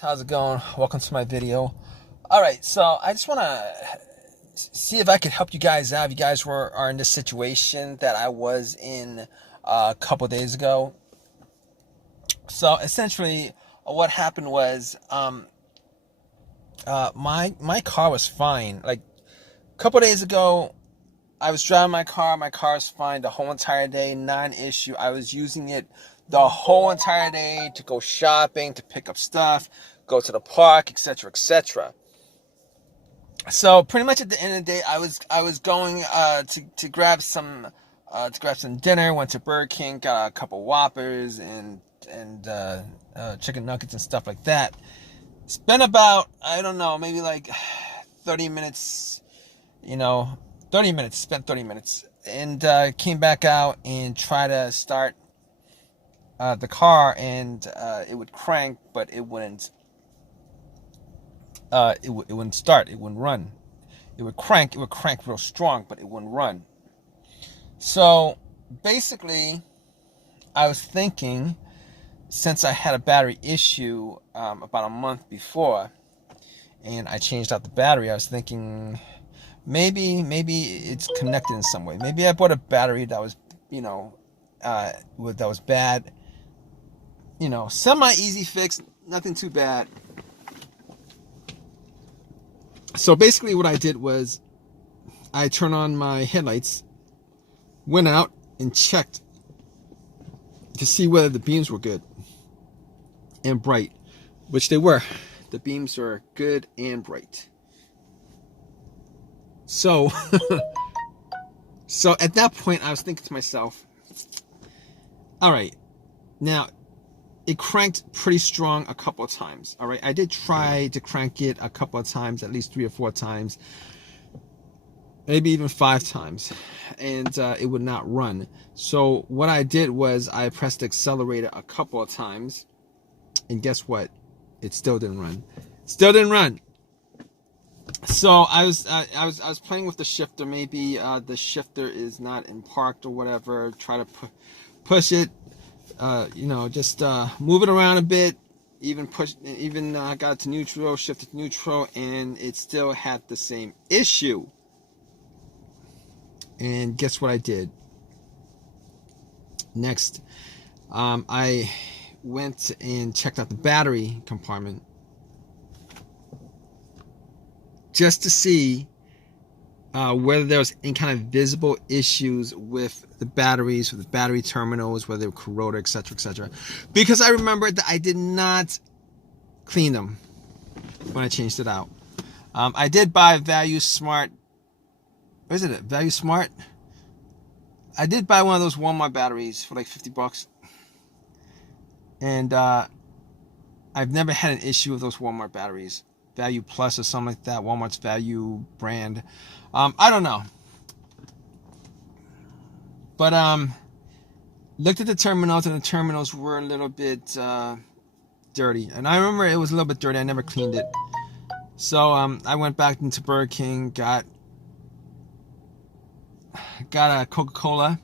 How's it going? Welcome to my video. Alright, so I just want to see if I could help you guys out. If you guys are in this situation that I was in a couple days ago. So essentially, what happened was my car was fine. Like a couple days ago, I was driving my car. My car's fine the whole entire day, non-issue. I was using it the whole entire day to go shopping, to pick up stuff, go to the park, etc., etc. So pretty much at the end of the day, I was going to grab some dinner. Went to Burger King, got a couple Whoppers and chicken nuggets and stuff like that. Spent about, I don't know, maybe like 30 minutes. 30 minutes. Spent 30 minutes and came back out and tried to start the car, and it would crank, but it wouldn't. It wouldn't start. It wouldn't run. It would crank. It would crank real strong, but it wouldn't run. So basically, I was thinking, since I had a battery issue about a month before, and I changed out the battery, I was thinking maybe it's connected in some way. Maybe I bought a battery that was, that was bad. Semi easy fix, nothing too bad. So basically what I did was I turned on my headlights, went out and checked to see whether the beams were good and bright, which they were. The beams are good and bright. So, so at that point I was thinking to myself, all right, now it cranked pretty strong a couple of times. All right, I did try to crank it a couple of times, at least 3 or 4 times, maybe even 5 times, and it would not run. So what I did was I pressed the accelerator a couple of times, and guess what? It still didn't run. Still didn't run. So I was playing with the shifter. Maybe the shifter is not in parked or whatever. Try to push it. Just move it around a bit, even got it to neutral, shifted to neutral, and it still had the same issue. And guess what I did? Next, I went and checked out the battery compartment just to see whether there was any kind of visible issues with the batteries, with the battery terminals, whether they were corroded, etc., etc. Because I remembered that I did not clean them when I changed it out. I did buy Value Smart. What is it? Value Smart? I did buy one of those Walmart batteries for like $50. And I've never had an issue with those Walmart batteries. Value Plus or something like that. Walmart's Value brand. I don't know. But looked at the terminals, and the terminals were a little bit dirty. And I remember it was a little bit dirty. I never cleaned it. So I went back into Burger King, got a Coca-Cola,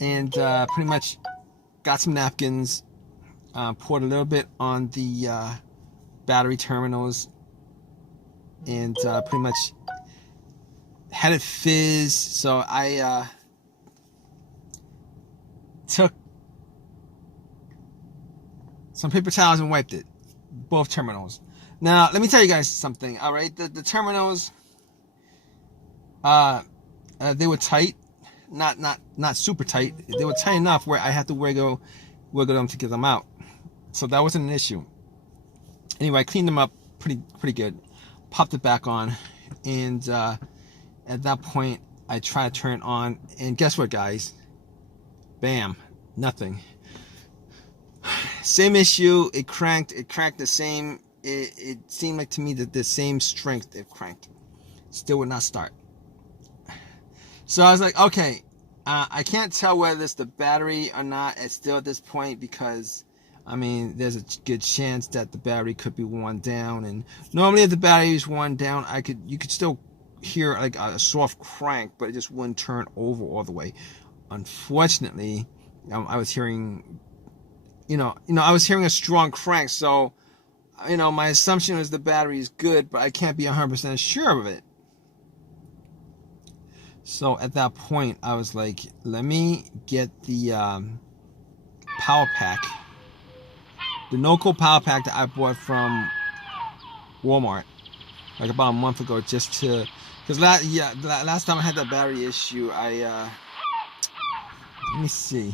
and pretty much got some napkins, poured a little bit on the battery terminals, and pretty much had it fizz. So I took some paper towels and wiped it, both terminals. Now let me tell you guys something. All right, the terminals, they were tight, not super tight. They were tight enough where I had to wiggle them to get them out. So that wasn't an issue. Anyway, I cleaned them up pretty good, popped it back on, and at that point I tried to turn it on, and guess what, guys? Bam, nothing. Same issue. It cranked the same. It seemed like to me that the same strength it cranked. Still would not start. So I was like, okay, I can't tell whether it's the battery or not still at this point, because I mean, there's a good chance that the battery could be worn down, and normally if the battery is worn down, you could still hear like a soft crank, but it just wouldn't turn over all the way. Unfortunately, I was hearing I was hearing a strong crank, so my assumption was the battery is good, but I can't be 100% sure of it. So at that point, I was like, let me get the power pack, the no-code power pack that I bought from Walmart like about a month ago, just to, because last time I had that battery issue, let me see.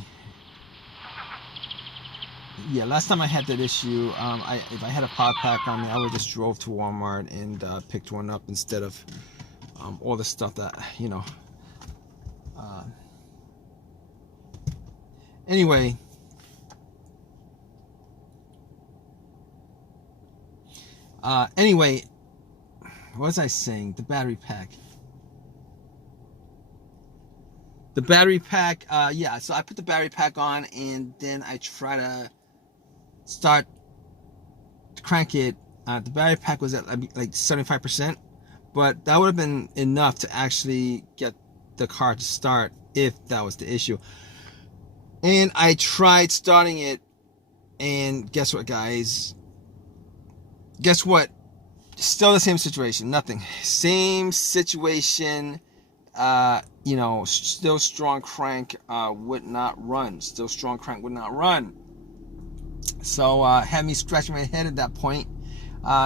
Yeah, last time I had that issue, if I had a power pack on me, I would just drove to Walmart and picked one up instead of all the stuff that anyway. Anyway, what was I saying? The battery pack. Yeah, so I put the battery pack on, and then I try to start to crank it. The battery pack was at like 75%, but that would have been enough to actually get the car to start if that was the issue. And I tried starting it, and guess what, guys? Guess what? Still the same situation. Nothing. Same situation. Still strong crank would not run. Still strong crank would not run. So had me scratching my head at that point.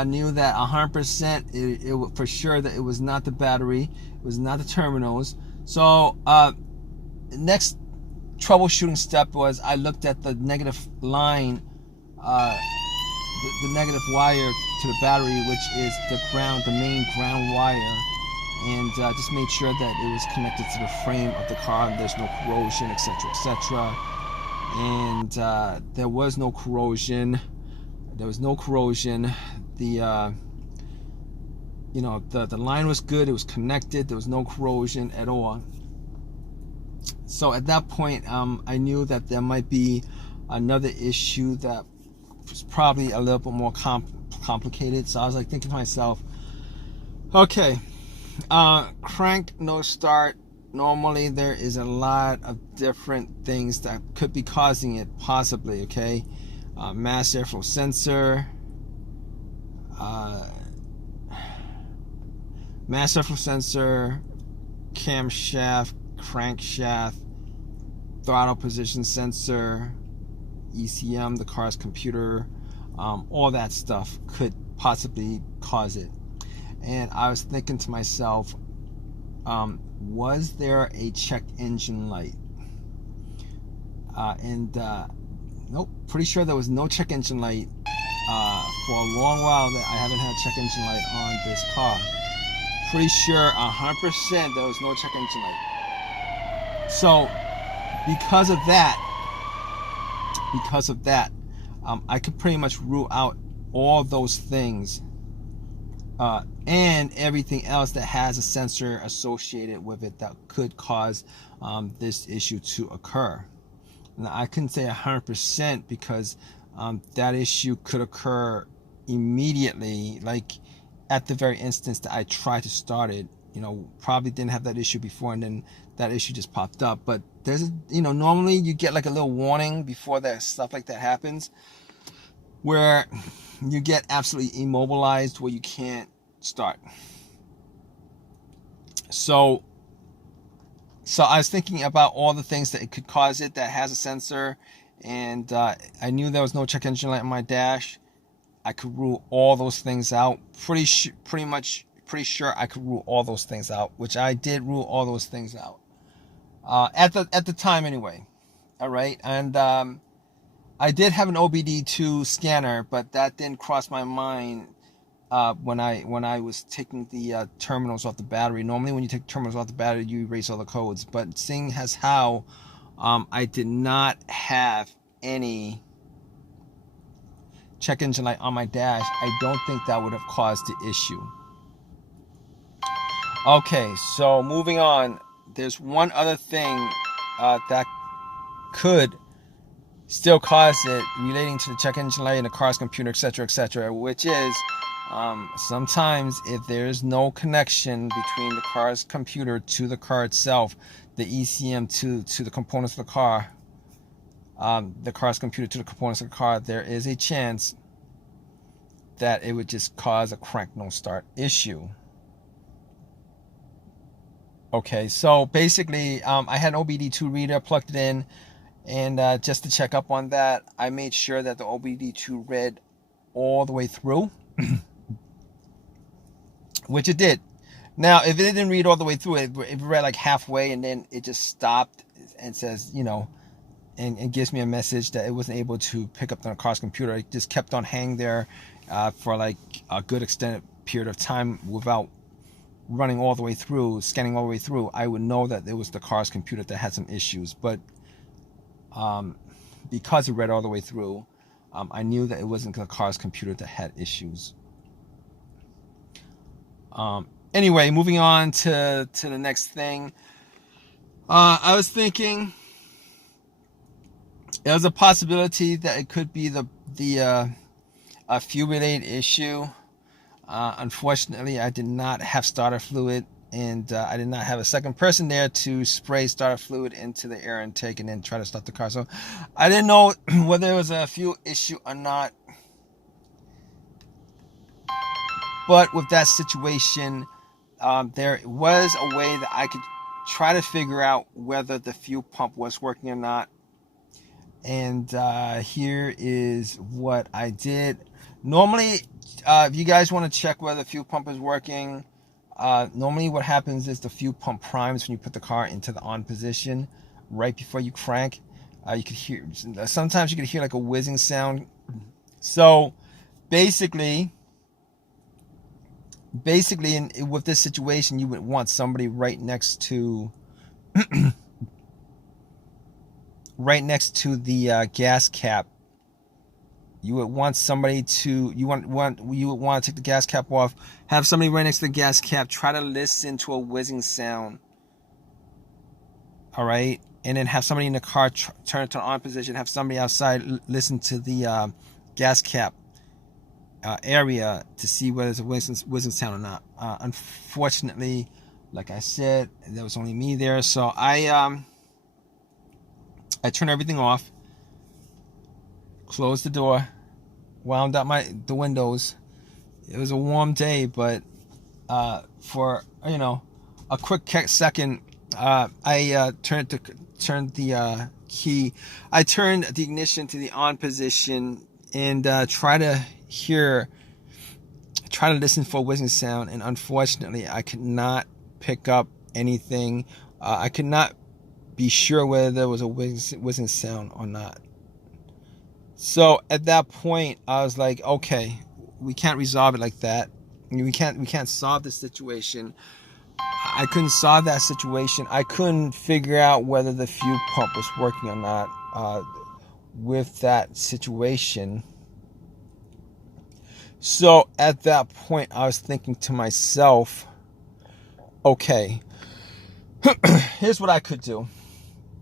Knew that 100% it for sure that it was not the battery, it was not the terminals. So next troubleshooting step was I looked at the negative line, the negative wire to the battery, which is the main ground wire, and just made sure that it was connected to the frame of the car and there's no corrosion, etc., etc. And there was no corrosion. The the line was good. It was connected. There was no corrosion at all. So at that point, I knew that there might be another issue that was probably a little bit more complicated. So I was like thinking to myself, okay, crank no start. Normally there is a lot of different things that could be causing it, possibly. Okay, mass airflow sensor, camshaft, crankshaft, throttle position sensor, ECM, the car's computer, all that stuff could possibly cause it. And I was thinking to myself, was there a check engine light? Nope, pretty sure there was no check engine light. For a long while that I haven't had check engine light on this car. Pretty sure 100% there was no check engine light. So because of that, I could pretty much rule out all those things and everything else that has a sensor associated with it that could cause this issue to occur. Now, I couldn't say 100% because that issue could occur immediately, like at the very instance that I tried to start it. Probably didn't have that issue before, and then that issue just popped up. But there's normally you get like a little warning before that stuff like that happens, where you get absolutely immobilized, where you can't start. So I was thinking about all the things that it could cause it that has a sensor, and I knew there was no check engine light on my dash. I could rule all those things out. Pretty sure I could rule all those things out, which I did rule all those things out at the time anyway. All right, and I did have an OBD2 scanner, but that didn't cross my mind when I was taking the terminals off the battery. Normally, when you take terminals off the battery, you erase all the codes. But seeing as how I did not have any check engine light on my dash, I don't think that would have caused the issue. Okay, so moving on. There's one other thing that could still cause it relating to the check engine light and the car's computer, etc., which is sometimes if there's no connection between the car's computer to the car itself, the ECM to the components of the car, the car's computer to the components of the car, there is a chance that it would just cause a crank no start issue. Okay, so basically, I had an OBD2 reader, plugged it in, and just to check up on that, I made sure that the OBD2 read all the way through, which it did. Now, if it didn't read all the way through, it read like halfway, and then it just stopped and says, you know, and gives me a message that it wasn't able to pick up on the car's computer. It just kept on hanging there for like a good extended period of time without running all the way through, scanning all the way through. I would know that it was the car's computer that had some issues, but because it read all the way through, I knew that it wasn't the car's computer that had issues. Anyway, moving on to the next thing. I was thinking there was a possibility that it could be the fuel related issue. Unfortunately, I did not have starter fluid, and I did not have a second person there to spray starter fluid into the air intake and then try to start the car. So I didn't know whether it was a fuel issue or not. But with that situation, there was a way that I could try to figure out whether the fuel pump was working or not. And here is what I did. Normally, if you guys want to check whether the fuel pump is working, normally what happens is the fuel pump primes when you put the car into the on position right before you crank. You could hear, sometimes you could hear like a whizzing sound. So basically with this situation, you would want somebody right next to the gas cap. You would want somebody to, you would want to take the gas cap off, have somebody right next to the gas cap, try to listen to a whizzing sound. All right, and then have somebody in the car turn it to on position, have somebody outside listen to the gas cap area to see whether it's a whizzing sound or not. Unfortunately, like I said, there was only me there, so I turned everything off, closed the door, wound up the windows. It was a warm day, but for a quick second, I turned the key. I turned the ignition to the on position and try to listen for a whizzing sound. And unfortunately, I could not pick up anything. I could not be sure whether there was a whizzing sound or not. So at that point, I was like, okay, we can't resolve it like that. We can't solve the situation. I couldn't solve that situation. I couldn't figure out whether the fuel pump was working or not with that situation. So at that point, I was thinking to myself, okay, here's what I could do.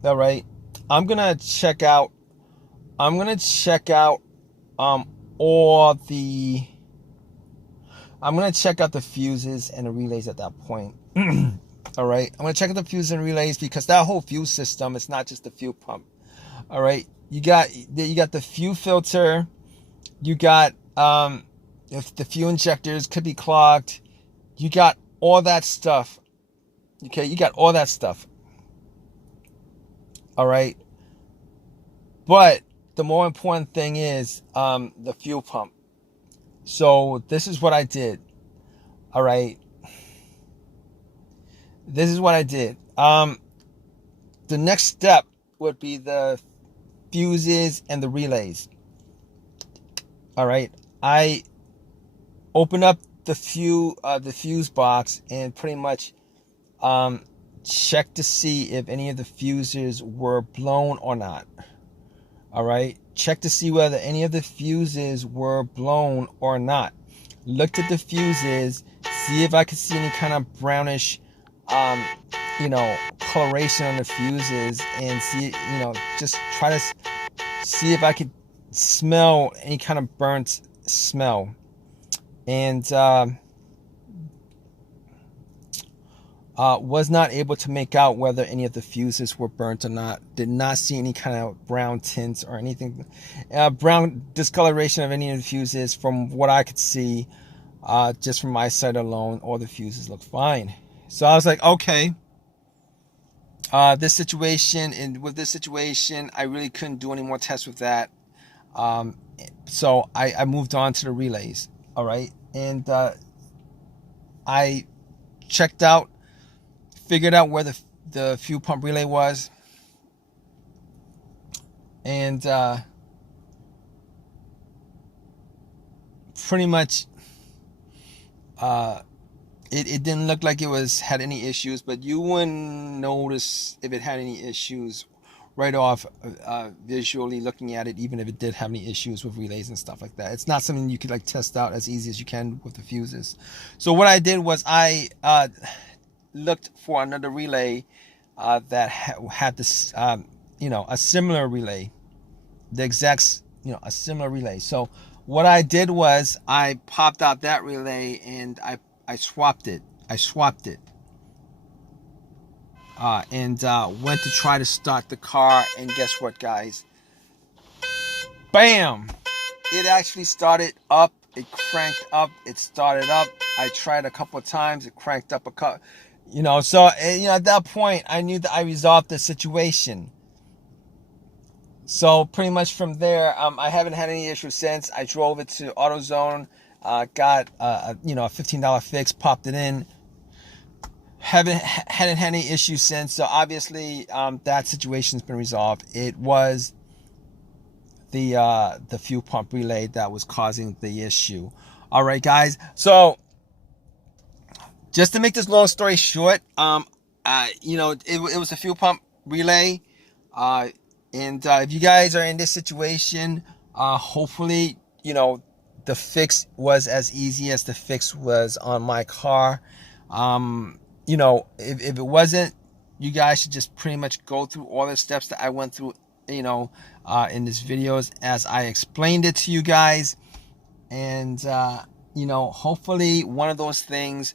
All right, I'm gonna check out all the. I'm gonna check out the fuses and the relays at that point. All right, I'm gonna check out the fuses and relays because that whole fuel system is not just the fuel pump. All right, you got the fuel filter, you got if the fuel injectors could be clogged, you got all that stuff. Okay, you got all that stuff. All right, but the more important thing is the fuel pump. So this is what I did. All right, this is what I did. The next step would be the fuses and the relays. All right, I opened up the fuse box and pretty much check to see if any of the fuses were blown or not. All right, check to see whether any of the fuses were blown or not. Looked at the fuses, see if I could see any kind of brownish coloration on the fuses, and see, just try to see if I could smell any kind of burnt smell. And Was not able to make out whether any of the fuses were burnt or not. Did not see any kind of brown tints or anything, brown discoloration of any of the fuses. From what I could see, just from my sight alone, all the fuses look fine. So I was like, okay, with this situation, I really couldn't do any more tests with that. So I moved on to the relays. All right, and I checked out, figured out where the fuel pump relay was, and pretty much it didn't look like it had any issues, but you wouldn't notice if it had any issues right off visually looking at it, even if it did have any issues with relays and stuff like that. It's not something you could like test out as easy as you can with the fuses. So what I did was I looked for another relay that had this, a similar relay, a similar relay. So what I did was I popped out that relay and I swapped it. And went to try to start the car, and guess what, guys? Bam! It actually started up. It cranked up. It started up. I tried a couple of times. It cranked up a couple. So at that point, I knew that I resolved the situation. So pretty much from there, I haven't had any issues since. I drove it to AutoZone, got a $15 fix, popped it in. Hadn't had any issues since. So obviously, that situation's been resolved. It was the fuel pump relay that was causing the issue. All right, guys. So just to make this long story short, it was a fuel pump relay. And if you guys are in this situation, hopefully, the fix was as easy as the fix was on my car. If it wasn't, you guys should just pretty much go through all the steps that I went through, in this videos as I explained it to you guys. And, hopefully one of those things,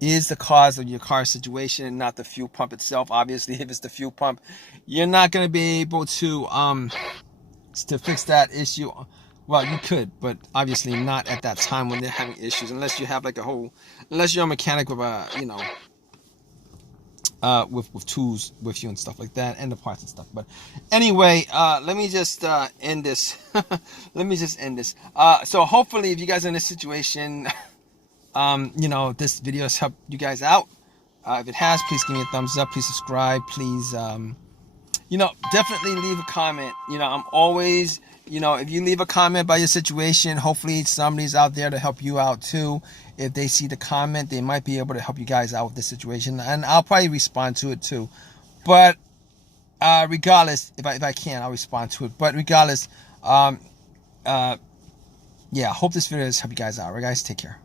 is the cause of your car situation, not the fuel pump itself. Obviously, if it's the fuel pump, you're not going to be able to fix that issue. Well, you could, but obviously not at that time when they're having issues, unless you have unless you're a mechanic with with tools with you and stuff like that, and the parts and stuff. But anyway, let me just end this. So hopefully, if you guys are in this situation, this video has helped you guys out. If it has, please give me a thumbs up. Please subscribe. Please, definitely leave a comment. I'm always, if you leave a comment about your situation, hopefully somebody's out there to help you out too. If they see the comment, they might be able to help you guys out with this situation, and I'll probably respond to it too. But regardless, if I can, I'll respond to it. But regardless, yeah, I hope this video has helped you guys out. All right, guys, take care.